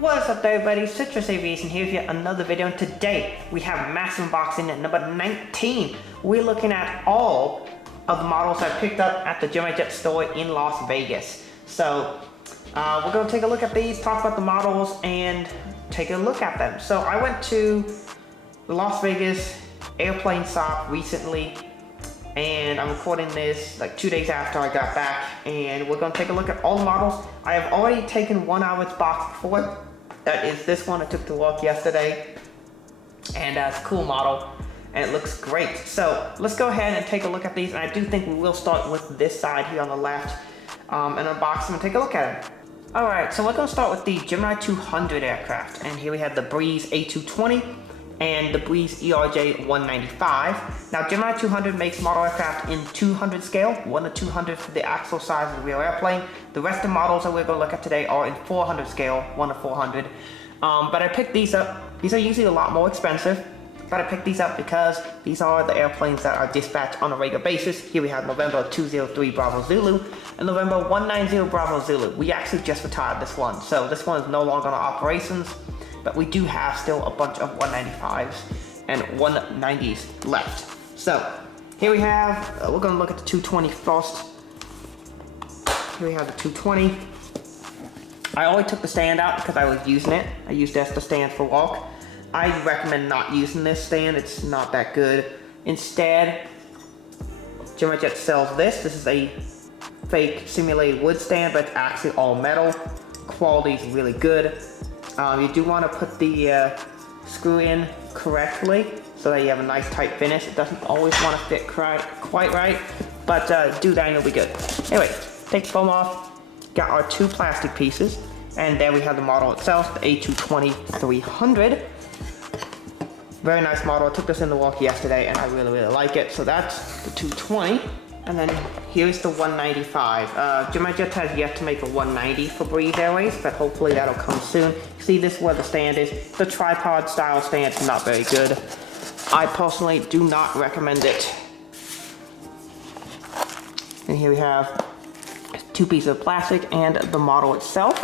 What's up there, everybody? Citrus Aviation here with yet another video, and today we have massive unboxing at number 19. We're looking at all of the models I picked up at the Gemini Jets store in Las Vegas. So we're going to take a look at these, talk about the models, and take a look at them. So I went to the Las Vegas airplane stop recently, and I'm recording this like 2 days after I got back, and we're going to take a look at all the models. I have already taken one out of its box before. That is this one I took to work yesterday, and it's a cool model and it looks great. So let's go ahead and take a look at these, and I do think we will start with this side here on the left and unbox them and take a look at it. Alright, so we're going to start with the Gemini 200 aircraft, and here we have the Breeze A220 and the Breeze ERJ-195. Now Gemini 200 makes model aircraft in 200 scale, 1 to 200 for the axle size of the real airplane. The rest of the models that we're going to look at today are in 400 scale, 1 to 400. But I picked these up. These are usually a lot more expensive, but I picked these up because these are the airplanes that are dispatched on a regular basis. Here we have November 203 Bravo Zulu and November 190 Bravo Zulu. We actually just retired this one, so this one is no longer on operations. But we do have still a bunch of 195s and 190s left. So here we have, we're going to look at the 220 first. Here we have the 220. I only took the stand out because I was using it. I used it as the stand for walk. I recommend not using this stand. It's not that good. Instead, Gemini Jet sells this. This is a fake simulated wood stand, but it's actually all metal. Quality is really good. You do want to put the screw in correctly so that you have a nice tight finish. It doesn't always want to fit quite right, but do that and you'll be good. Anyway, take the foam off. Got our two plastic pieces, and there we have the model itself, the A220-300. Very nice model. I took this in the walk yesterday and I really like it. So that's the 220. And then here's the 195. Gemini Jets has yet to make a 190 for Breeze Airways, but hopefully that'll come soon. See, this is where the stand is. The tripod style stand is not very good. I personally do not recommend it. And here we have two pieces of plastic and the model itself.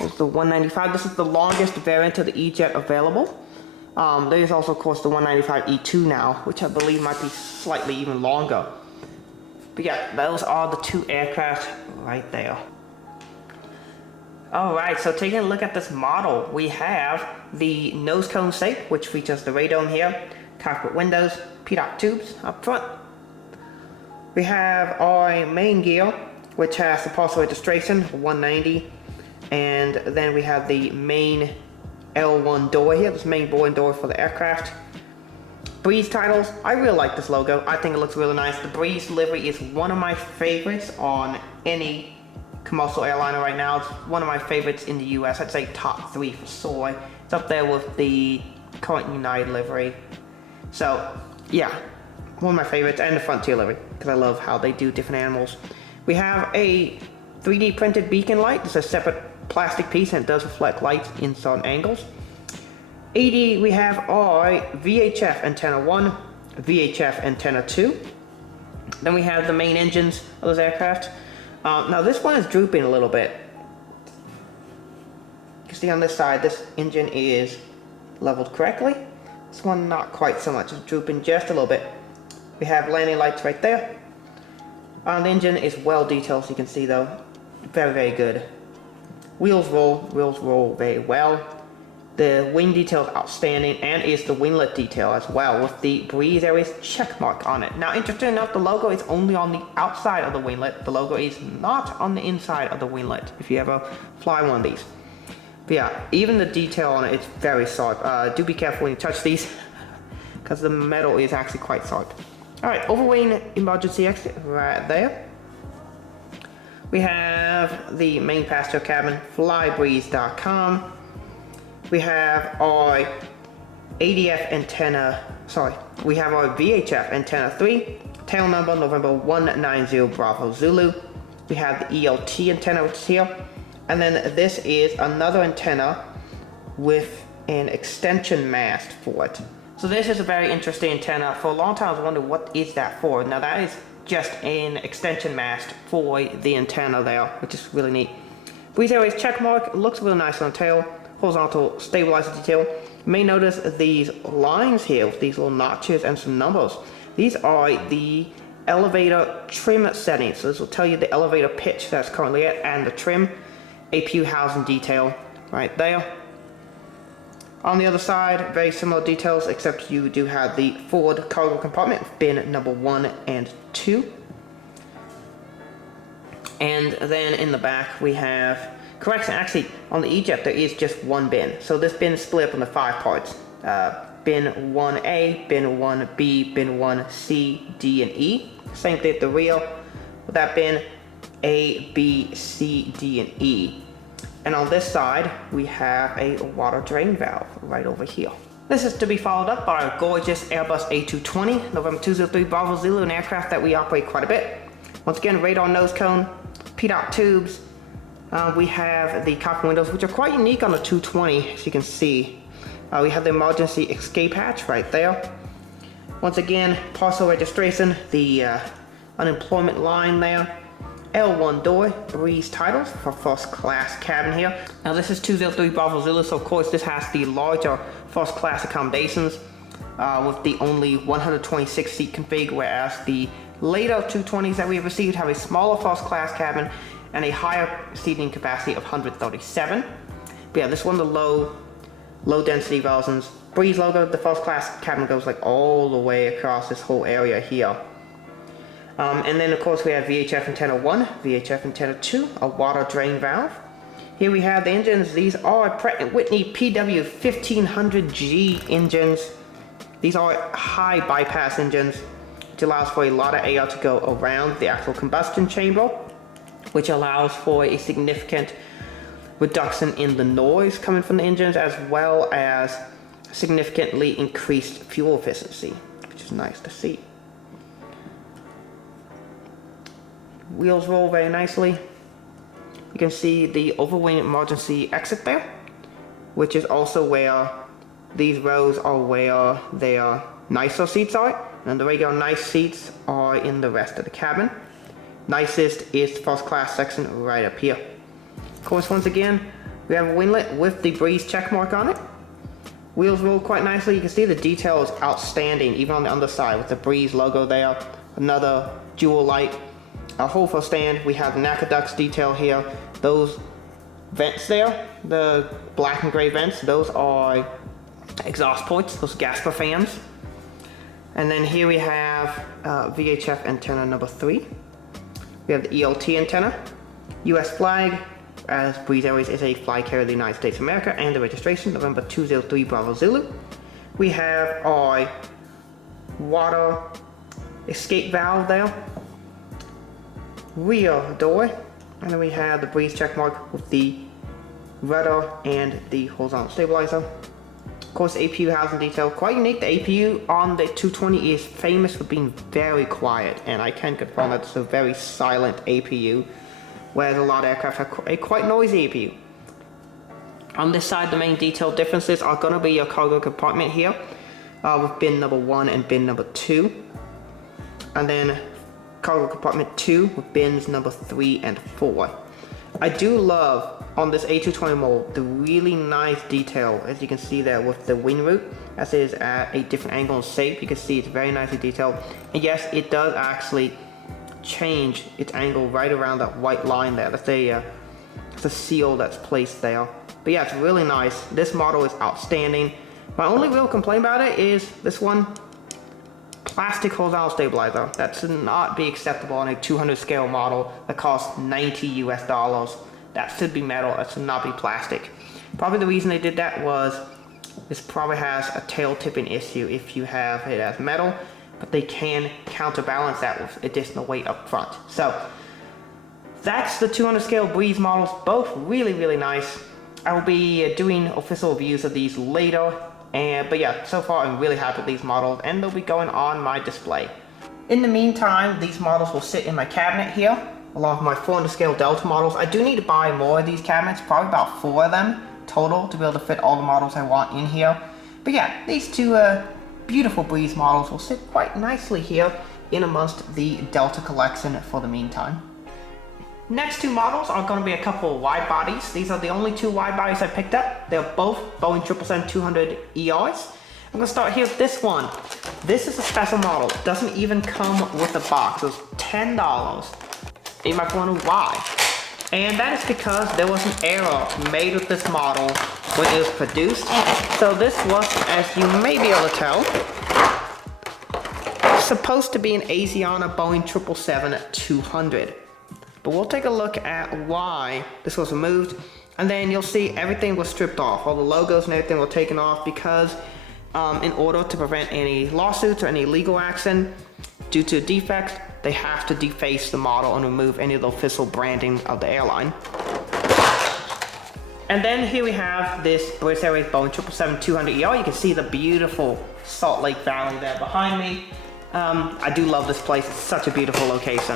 There's the 195. This is the longest variant of the E-Jet available. There's also, of course, the 195 E2 now, which I believe might be slightly even longer. But yeah, those are the two aircraft right there. Alright, so taking a look at this model, we have the nose cone shape, which features the radome here, cockpit windows, pitot tubes up front. We have our main gear, which has the parcel registration, 190, and then we have the main L1 door here, this main boarding door for the aircraft. Breeze titles, I really like this logo. I think it looks really nice. The Breeze livery is one of my favorites on any commercial airliner right now. It's one of my favorites in the US. I'd say top 3 for soy. It's up there with the current United livery. So yeah, one of my favorites, and the Frontier livery, because I love how they do different animals. We have a 3D printed beacon light. It's a separate plastic piece and it does reflect light in certain angles. AD, we have our VHF antenna 1, VHF antenna 2. Then we have the main engines of those aircraft. Now this one is drooping a little bit. You can see on this side, this engine is leveled correctly. This one not quite so much, it's drooping just a little bit. We have landing lights right there. The engine is well detailed, so you can see though, very good. Wheels roll very well. The wing detail is outstanding, and is the winglet detail as well, with the Breeze Airways check mark on it. Now, interesting enough, the logo is only on the outside of the winglet. The logo is not on the inside of the winglet, if you ever fly one of these. But yeah, even the detail on it is very sharp. Do be careful when you touch these, because the metal is actually quite sharp. Alright, overwing emergency exit right there. We have the main passenger cabin, flybreeze.com. We have our ADF antenna, we have our VHF antenna 3, tail number November 190 Bravo Zulu. We have the ELT antenna, which is here. And then this is another antenna with an extension mast for it. So this is a very interesting antenna. For a long time I was wondering what is that for. Now that is just an extension mast for the antenna there, which is really neat. Breeze Airways checkmark looks really nice on the tail. Horizontal stabilizer detail. You may notice these lines here with these little notches and some numbers. These are the elevator trim settings. So this will tell you the elevator pitch that's currently at and the trim. APU housing detail right there. On the other side, very similar details, except you do have the forward cargo compartment with bin number 1 and 2. And then in the back we have, correction, actually on the E-Jet there is just one bin. So this bin is split up into 5 parts. Bin 1A, bin 1B, bin 1C, D, and E. Same thing at the rear with that bin A, B, C, D, and E. And on this side, we have a water drain valve right over here. This is to be followed up by our gorgeous Airbus A220, November 203 Bravo Zulu, an aircraft that we operate quite a bit. Once again, radar nose cone, PDOT tubes. We have the cockpit windows, which are quite unique on the 220, as you can see. We have the emergency escape hatch right there. Once again, parcel registration, the unemployment line there. L1 door, Breeze titles for first class cabin here. Now this is 203 Bravo Zulu, so of course this has the larger first class accommodations with the only 126 seat config, whereas the later 220s that we have received have a smaller first class cabin and a higher seating capacity of 137. But yeah, this one, the low density versions. Breeze logo, the first class cabin goes like all the way across this whole area here. And then of course we have VHF antenna 1, VHF antenna 2, a water drain valve. Here we have the engines. These are Pratt & Whitney PW1500G engines. These are high bypass engines, which allows for a lot of air to go around the actual combustion chamber, which allows for a significant reduction in the noise coming from the engines, as well as significantly increased fuel efficiency, which is nice to see. Wheels roll very nicely. You can see the overwing emergency exit there, which is also where these rows are where their nicer seats are, and the regular nice seats are in the rest of the cabin. Nicest is the first class section right up here. Of course, once again, we have a winglet with the Breeze checkmark on it. Wheels roll quite nicely. You can see the detail is outstanding, even on the underside with the Breeze logo there. Another dual light. Our hole stand, we have the Nakaducks detail here. Those vents there, the black and gray vents, those are exhaust ports, those Gasper fans. And then here we have VHF antenna number 3. We have the ELT antenna, US flag, as Breeze Airways is a flag carrier of the United States of America, and the registration, November 203 Bravo Zulu. We have our water escape valve there. Rear door, and then we have the Breeze checkmark with the rudder and the horizontal stabilizer. Of course, APU housing detail, quite unique. The APU on the 220 is famous for being very quiet, and I can confirm that it's a very silent APU, whereas a lot of aircraft have a quite noisy APU. On this side, the main detail differences are going to be your cargo compartment here, with bin number 1 and bin number 2, and then cargo compartment 2 with bins number 3 and 4. I do love on this A220 model the really nice detail, as you can see there with the wing root, as it is at a different angle and shape. You can see it's very nicely detailed, and yes, it does actually change its angle right around that white line there. That's a seal that's placed there. But yeah, it's really nice. This model is outstanding. My only real complaint about it is this one. Plastic horizontal stabilizer. That should not be acceptable on a 200 scale model that costs $90 US. That should be metal. That should not be plastic. Probably the reason they did that was this probably has a tail tipping issue if you have it as metal, but they can counterbalance that with additional weight up front. So that's the 200 scale Breeze models. Both really nice. I will be doing official reviews of these later. But yeah, so far I'm really happy with these models, and they'll be going on my display. In the meantime, these models will sit in my cabinet here, along with my 400 scale Delta models. I do need to buy more of these cabinets, probably about 4 of them total, to be able to fit all the models I want in here. But yeah, these two beautiful Breeze models will sit quite nicely here in amongst the Delta collection for the meantime. Next two models are going to be a couple of wide bodies. These are the only two wide bodies I picked up. They're both Boeing 777-200 ERs. I'm going to start here with this one. This is a special model. It doesn't even come with a box. It was $10. You might wonder why. And that is because there was an error made with this model when it was produced. So this was, as you may be able to tell, supposed to be an Asiana Boeing 777-200. But we'll take a look at why this was removed, and then you'll see everything was stripped off. All the logos and everything were taken off because in order to prevent any lawsuits or any legal action due to defects, they have to deface the model and remove any of the official branding of the airline. And then here we have this British Airways Boeing 777-200ER. You can see the beautiful Salt Lake Valley there behind me. I do love this place. It's such a beautiful location.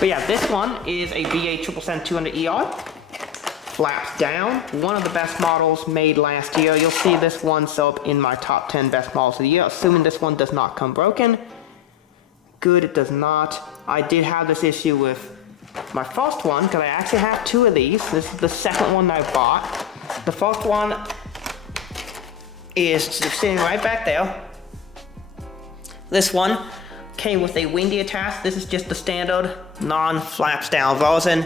But yeah, this one is a BA 777-200ER. Flaps down. One of the best models made last year. You'll see this one show up in my top 10 best models of the year, assuming this one does not come broken. Good, it does not. I did have this issue with my first one, because I actually have two of these. This is the second one that I bought. The first one is sitting right back there. This one came with a wing detach. This is just the standard non-flaps down version.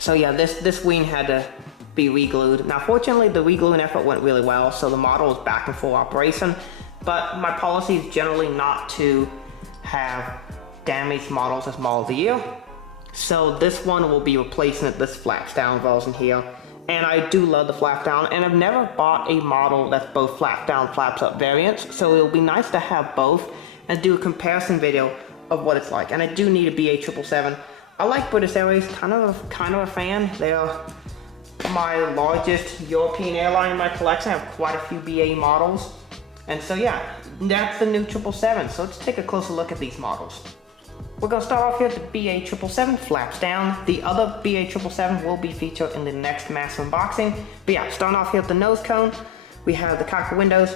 So yeah, this wing had to be re-glued. Now fortunately the re-gluing effort went really well, so the model is back in full operation. But my policy is generally not to have damaged models as model of the year. So this one will be replacing this flaps down version here. And I do love the flap down, and I've never bought a model that's both flap down, flaps up variants. So it'll be nice to have both and do a comparison video of what it's like. And I do need a BA 777. I like British Airways, kind of a fan. They're my largest European airline in my collection. I have quite a few BA models. And so yeah, that's the new 777. So let's take a closer look at these models. We're gonna start off here with the BA 777 flaps down. The other BA 777 will be featured in the next massive unboxing. But yeah, starting off here with the nose cone, we have the cockpit windows,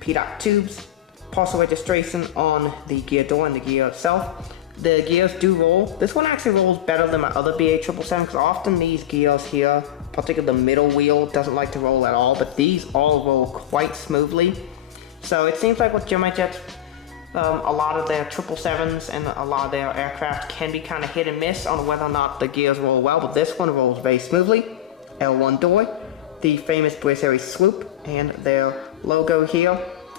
PDOT tubes, parcel registration on the gear door and the gear itself. The gears do roll. This one actually rolls better than my other BA 777 because often these gears here, particularly the middle wheel, doesn't like to roll at all, but these all roll quite smoothly. So it seems like with Gemini Jets, a lot of their 777s and a lot of their aircraft can be kind of hit and miss on whether or not the gears roll well, but this one rolls very smoothly. L1 door, the famous British Airways swoop, and their logo here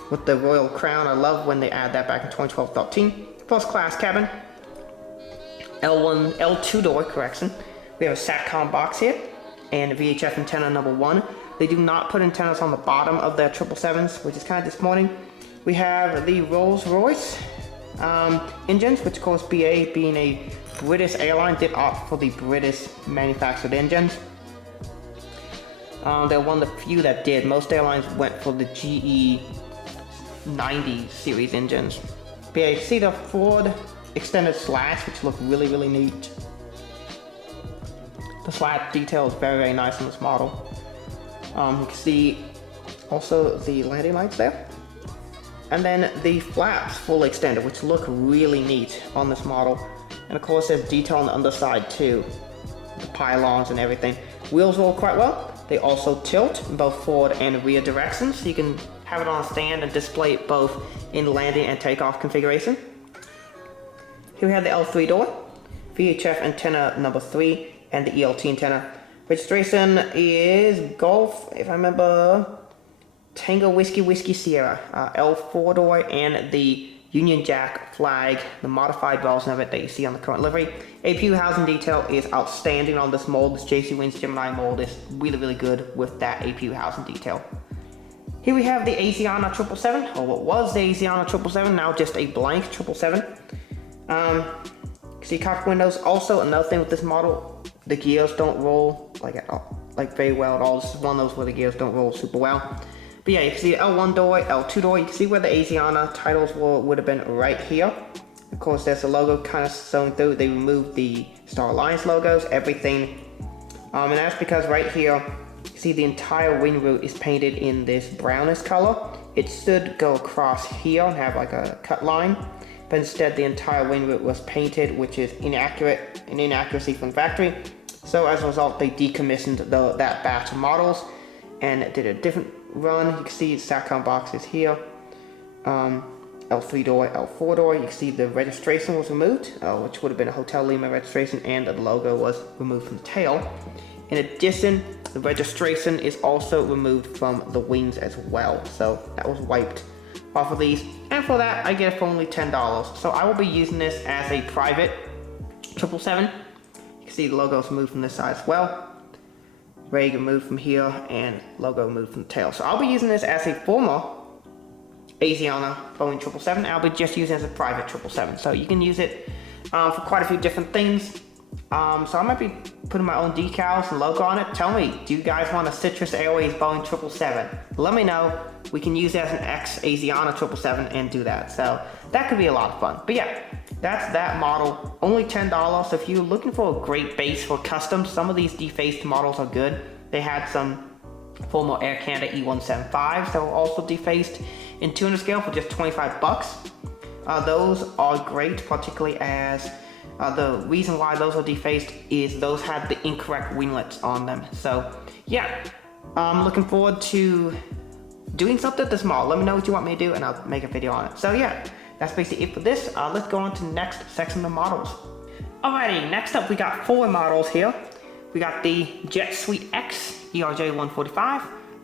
with the royal crown. I love when they add that back in 2012-13. First class cabin. L2 door, correction. We have a SATCOM box here and a VHF antenna number 1. They do not put antennas on the bottom of their 777s, which is kind of disappointing. We have the Rolls-Royce engines, which of course BA, being a British airline, did opt for the British manufactured engines. They're one of the few that did. Most airlines went for the GE 90 series engines. But yeah, you see the Ford extended slats, which look really, really neat. The slat detail is very, very nice on this model. You can see also the landing lights there. And then the flaps fully extended, which look really neat on this model. And of course there's detail on the underside too. The pylons and everything. Wheels roll quite well. They also tilt in both forward and rear directions, so you can have it on a stand and display it both in landing and takeoff configuration. Here we have the L3 door, VHF antenna number 3, and the ELT antenna. Registration is Golf, if I remember, Tango Whiskey Sierra, L4 door, and the Union Jack flag, the modified version of it that you see on the current livery. APU housing detail is outstanding on this mold. This JC Wins Gemini mold is really, really good with that APU housing detail. Here we have the Asiana 777, or what was the Asiana 777, now just a blank 777. See cockpit windows. Also, another thing with this model, the gears don't roll like very well at all. This is one of those where the gears don't roll super well. But yeah, you can see the L1 door, L2 door. You can see where the Asiana titles would have been right here. Of course, there's a logo kind of sewn through. They removed the Star Alliance logos, everything. And that's because right here, you see the entire wing root is painted in this brownish color. It should go across here and have like a cut line. but instead the entire wing root was painted, which is inaccurate, an inaccuracy from the factory. So as a result, they decommissioned that batch of models and did a different run. You can see SATCOM boxes here, L3 door, L4 door. You can see the registration was removed, which would have been a Hotel Lima registration, and the logo was removed from the tail. In addition, the registration is also removed from the wings as well, so that was wiped off of these. And for that, I get it for only $10. So I will be using this as a private 777. You can see the logo's moved from this side as well. Rig removed from here, and logo removed from the tail. So I'll be using this as a former Asiana Boeing 777. I'll be just using it as a private 777. So you can use it for quite a few different things. So I might be putting my own decals and logo on it. Tell me, do you guys want a Citrus Airways Boeing 777? Let me know. We can use it as an ex-Asiana 777 and do that. So that could be a lot of fun. But yeah, that's that model. Only $10. So if you're looking for a great base for custom, some of these defaced models are good. They had some former Air Canada E175s that were also defaced in 200 scale for just 25 bucks. Those are great, particularly as the reason why those are defaced is those had the incorrect winglets on them. So yeah, I'm looking forward to doing something this model. Let me know what you want me to do and I'll make a video on it. So yeah, that's basically it for this. Let's go on to the next section of models. Alrighty, next up we got 4 models here. We got the Jet I ERJ145,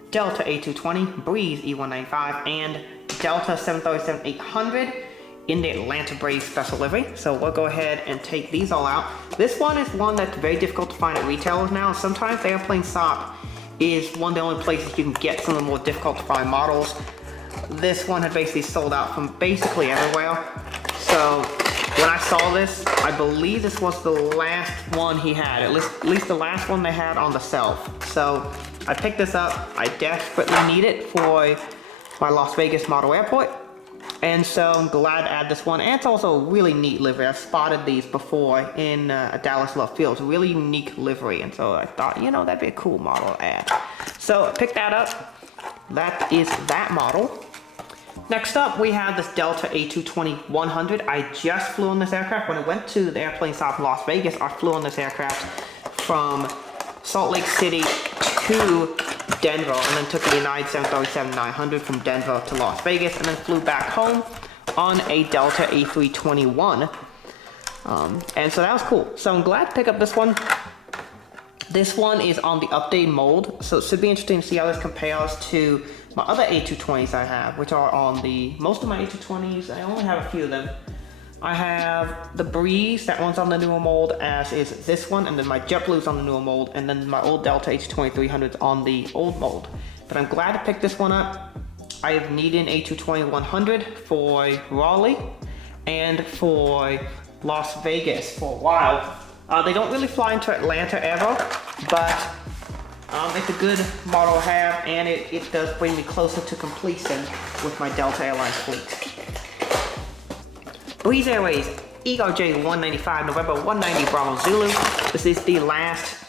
Delta A220, Breeze E195, and Delta 737-800 in the Atlanta Breeze special livery. So we'll go ahead and take these all out. This one is one that's very difficult to find at retailers now. Sometimes the airplane shop is one of the only places you can get some of the more difficult to find models. This one had basically sold out from basically everywhere. So when I saw this, I believe this was the last one he had, at least the last one they had on the shelf. So I picked this up. I desperately need it for my Las Vegas model airport. And so I'm glad to add this one. And it's also a really neat livery. I've spotted these before in Dallas Love Field. It's a really unique livery. And so I thought, you know, that'd be a cool model to add. So I picked that up. That is that model. Next up, we have this Delta A220-100. I just flew on this aircraft. When I went to the airplane stop in Las Vegas, I flew on this aircraft from Salt Lake City to Denver, and then took the United 737-900 from Denver to Las Vegas, and then flew back home on a Delta A321. And so that was cool. So I'm glad to pick up this one. This one is on the updated mold, so it should be interesting to see how this compares to my other A220s I have, which are on the, most of my A220s, I only have a few of them. I have the Breeze, that one's on the newer mold, as is this one, and then my JetBlue's on the newer mold, and then my old Delta H2300's on the old mold. But I'm glad to pick this one up. I have needed an A220-100 for Raleigh and for Las Vegas for a while. They don't really fly into Atlanta ever, but it's a good model to have, and it does bring me closer to completion with my Delta Airlines fleet. Breeze Airways ERJ195, November 190 Bravo Zulu. This is the last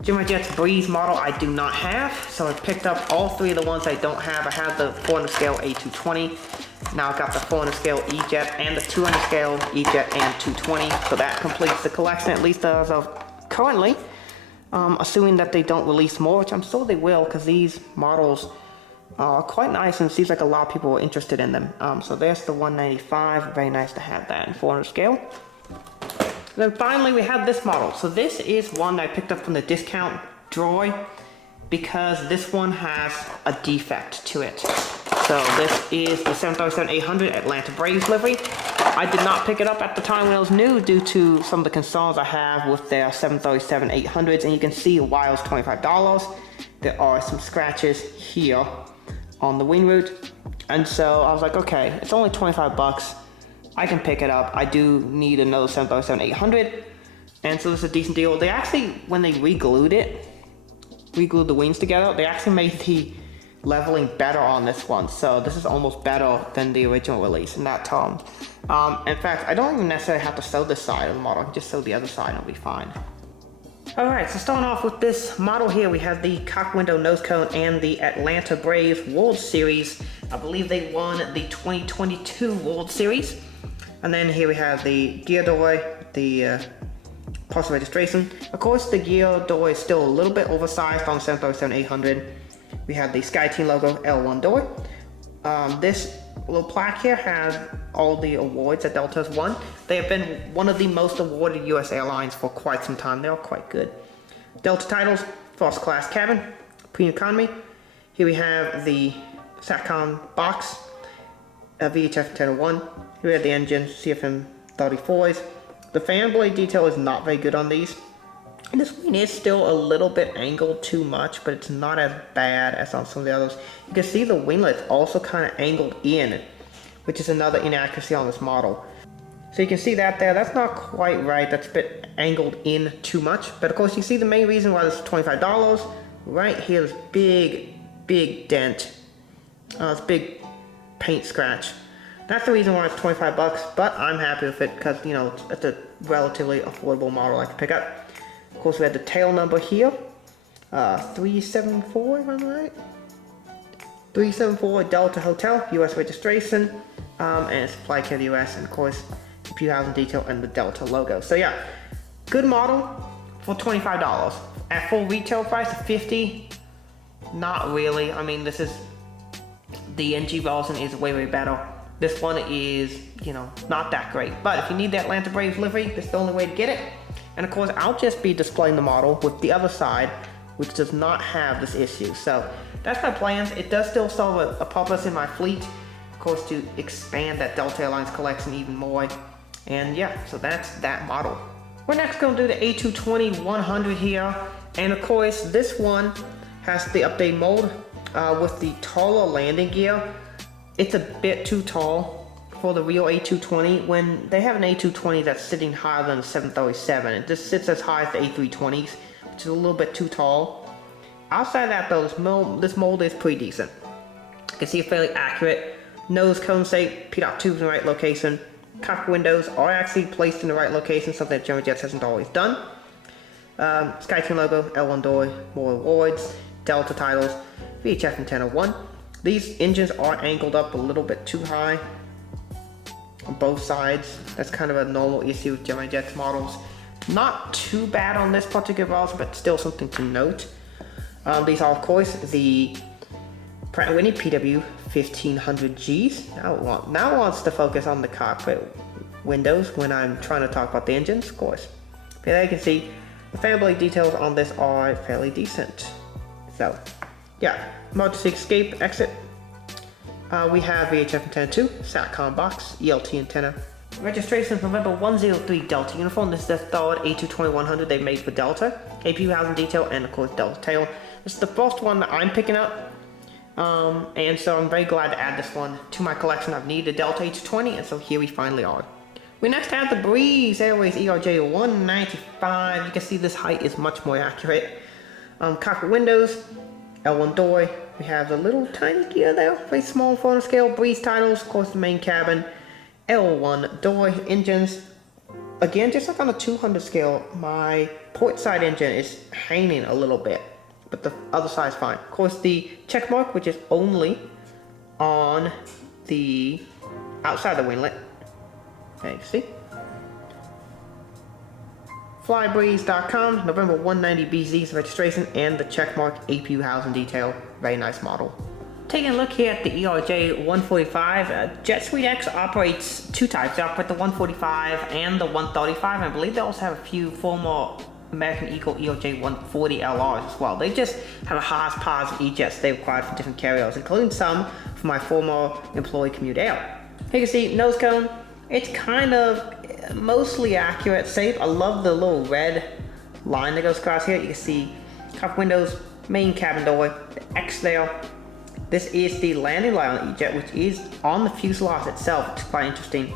Gemini Jets Breeze model I do not have, so I picked up all 3 of the ones I don't have. I have the 400 scale A220. Now I've got the 400 scale E-Jet and the 200 scale E-Jet and 220. So that completes the collection, at least as of currently. Assuming that they don't release more, which I'm sure they will, because these models are quite nice and it seems like a lot of people are interested in them. So there's the 195, very nice to have that in 400 scale. And then finally we have this model. So this is one that I picked up from the discount drawer because this one has a defect to it. So this is the 737-800 Atlanta Breeze livery. I did not pick it up at the time when it was new due to some of the concerns I have with their 737-800s, and you can see why it was $25. There are some scratches here on the wing root, and so I was like, okay, it's only 25 bucks. I can pick it up. I do need another 737-800, and so this is a decent deal. They actually, when they re-glued the wings together, they actually made the leveling better on this one, so this is almost better than the original release in that term. In fact, I don't even necessarily have to sew this side of the model. I can just sew the other side and it'll be fine. Alright, so starting off with this model here, we have the cock window nose cone and the Atlanta Braves World Series. I believe they won the 2022 World Series. And then here we have the gear doorway, the parcel registration. Of course, the gear door is still a little bit oversized on 737-800. We have the SkyTeam logo L1 door. This little plaque here has all the awards that Delta has won. They have been one of the most awarded US airlines for quite some time. They are quite good. Delta titles, first class cabin, premium economy. Here we have the SATCOM box, VHF antenna 1. Here we have the engine, CFM 34s. The fan blade detail is not very good on these. And this wing is still a little bit angled too much, but it's not as bad as on some of the others. You can see the winglet's also kind of angled in, which is another inaccuracy on this model. So you can see that there, that's not quite right, that's a bit angled in too much. But of course you see the main reason why this is $25, right here, this big dent, this big paint scratch. That's the reason why it's 25 bucks, but I'm happy with it because, you know, it's a relatively affordable model I can pick up. Of course, we have the tail number here, 374, if I'm right. 374 Delta Hotel, US registration, and it's flight care US, and of course, the P housing detail and the Delta logo. So yeah, good model for $25. At full retail price of $50, not really. I mean, this is, the NG version is way better. This one is, you know, not that great. But if you need the Atlanta Braves livery, this is the only way to get it. And of course, I'll just be displaying the model with the other side, which does not have this issue. So that's my plans. It does still serve a purpose in my fleet, of course, to expand that Delta Airlines collection even more. And yeah, so that's that model. We're next going to do the A220-100 here. And of course, this one has the update mode with the taller landing gear. It's a bit too tall for the real A220. When they have an A220 that's sitting higher than the 737, it just sits as high as the A320s, which is a little bit too tall. Outside of that though, this mold is pretty decent. You can see a fairly accurate nose cone shape, P-dot tubes in the right location. Cockpit windows are actually placed in the right location, something that Gemini Jets hasn't always done. SkyTeam logo, L1 door, more awards, Delta titles, VHF antenna 1. These engines are angled up a little bit too high on both sides. That's kind of a normal issue with Gemini Jets models. Not too bad on this particular model, but still something to note. These are, of course, the Pratt & Whitney PW1500Gs. Now wants to focus on the cockpit windows when I'm trying to talk about the engines, of course. But there you can see the fan blade details on this are fairly decent. So, yeah, emergency escape exit. We have VHF antenna 2, SATCOM box, ELT antenna. Registration is November 103 Delta uniform. This is the third A220-100 they've made for Delta. APU housing detail and of course Delta tail. This is the first one that I'm picking up. And so I'm very glad to add this one to my collection. I've needed a Delta A220 and so here we finally are. We next have the Breeze Airways ERJ-195. You can see this height is much more accurate. Cockpit windows, L1 door. We have the little tiny gear there, very small phone scale. Breeze titles, of course the main cabin. L1 door, engines. Again, just like on a 200 scale, my port side engine is hanging a little bit, but the other side is fine. Of course, the check mark, which is only on the outside of the winglet. There you see. Flybreeze.com, November 190 BZ's registration, and the checkmark APU housing detail. Very nice model. Taking a look here at the ERJ-145, Jet Suite X operates two types. They operate the 145 and the 135. I believe they also have a few former American Eagle ERJ-140 LRs as well. They just have a hodgepodge of E-jets they require for different carriers, including some for my former employee Commute Air. Here you can see nose cone. It's kind of mostly accurate shape. I love the little red line that goes across here. You can see cockpit windows, main cabin door, the X there. This is the landing light on the E-Jet, which is on the fuselage itself, which is quite interesting.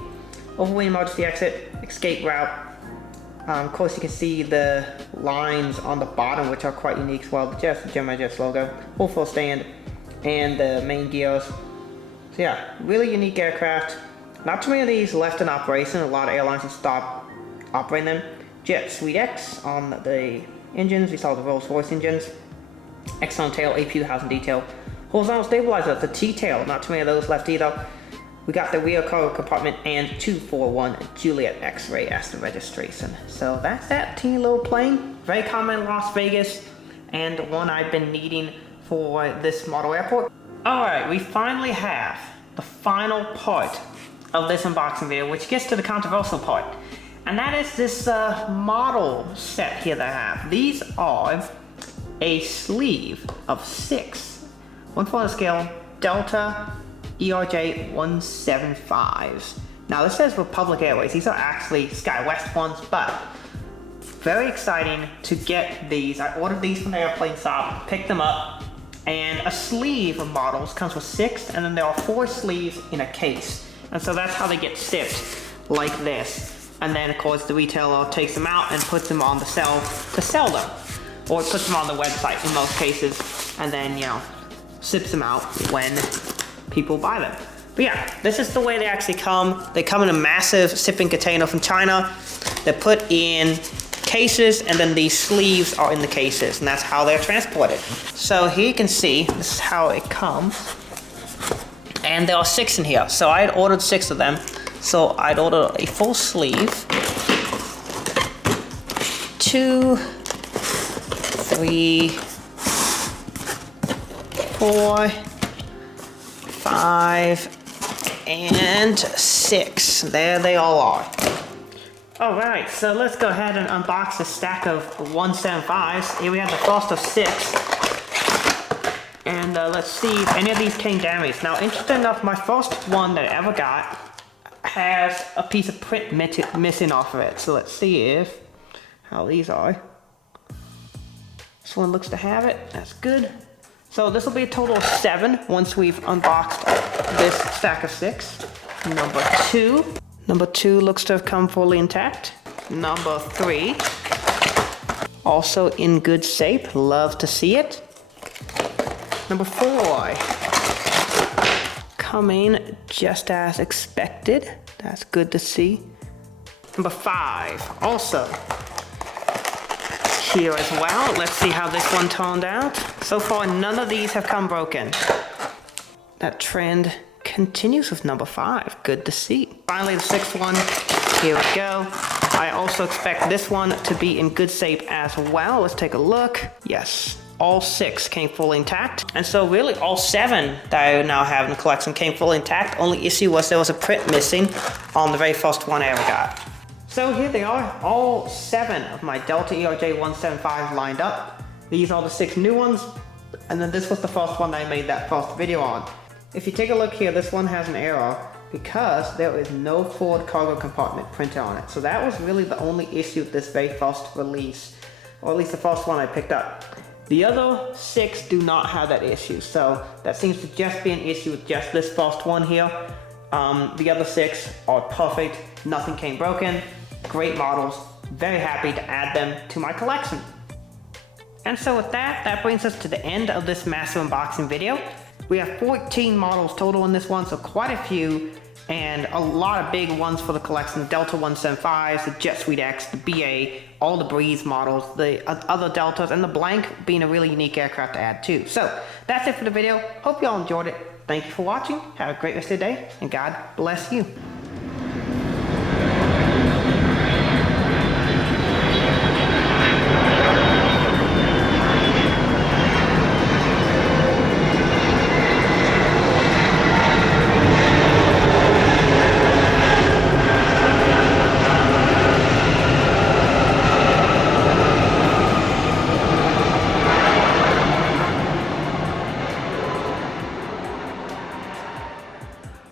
Overwing emergency exit, escape route. Of course, you can see the lines on the bottom, which are quite unique as well. The Gemini Jets logo, full stand, and the main gears. So yeah, really unique aircraft. Not too many of these left in operation. A lot of airlines have stopped operating them. Jet Suite X on the engines. We saw the Rolls-Royce engines. X on tail, APU housing detail. Horizontal stabilizer, the T-tail. Not too many of those left either. We got the rear cargo compartment and 241 Juliet X-ray as the registration. So that's that teeny little plane. Very common in Las Vegas and one I've been needing for this model airport. Alright, we finally have the final part of this unboxing video, which gets to the controversial part. And that is this model set here that I have. These are a sleeve of 6 1/4 scale Delta ERJ-175s. Now this says Republic Airways. These are actually SkyWest ones, but very exciting to get these. I ordered these from the airplane shop, picked them up, and a sleeve of models comes with 6, and then there are 4 sleeves in a case. And so that's how they get shipped, like this. And then of course the retailer takes them out and puts them on the shelf to sell them. Or puts them on the website in most cases, and then, you know, ships them out when people buy them. But yeah, this is the way they actually come. They come in a massive shipping container from China. They're put in cases, and then these sleeves are in the cases, and that's how they're transported. So here you can see, this is how it comes. And there are 6 in here. So I had ordered 6 of them. So I'd ordered a full sleeve. 2, 3, 4, 5, and 6. There they all are. Alright, so let's go ahead and unbox a stack of 175s. Here we have the first of 6. And let's see if any of these came damaged. Now, interesting enough, my first one that I ever got has a piece of print missing off of it. So let's see how these are. This one looks to have it. That's good. So this will be a total of 7 once we've unboxed this stack of 6. Number 2. Number 2 looks to have come fully intact. Number 3. Also in good shape. Love to see it. Number 4. Coming just as expected. That's good to see. Number 5. Also here as well. Let's see how this one turned out. So far, none of these have come broken. That trend continues with number 5. Good to see. Finally, the 6th one. Here we go. I also expect this one to be in good shape as well. Let's take a look. Yes, all 6 came fully intact. And so really all 7 that I now have in the collection came fully intact. Only issue was there was a print missing on the very first one I ever got. So here they are, all 7 of my Delta ERJ-175s lined up. These are the 6 new ones, and then this was the first one I made that first video on. If you take a look here, this one has an error because there is no forward cargo compartment printed on it. So that was really the only issue with this very first release, or at least the first one I picked up. The other 6 do not have that issue, so that seems to just be an issue with just this first one here. The other 6 are perfect, nothing came broken. Great models, very happy to add them to my collection. And so with that brings us to the end of this massive unboxing video. We have 14 models total in this one, so quite a few, and a lot of big ones for the collection. Delta 175s, the Jet I, the BA, all the Breeze models, the other Deltas, and the Blank being a really unique aircraft to add too. So that's it for the video. Hope you all enjoyed it. Thank you for watching. Have a great rest of your day, and God bless you.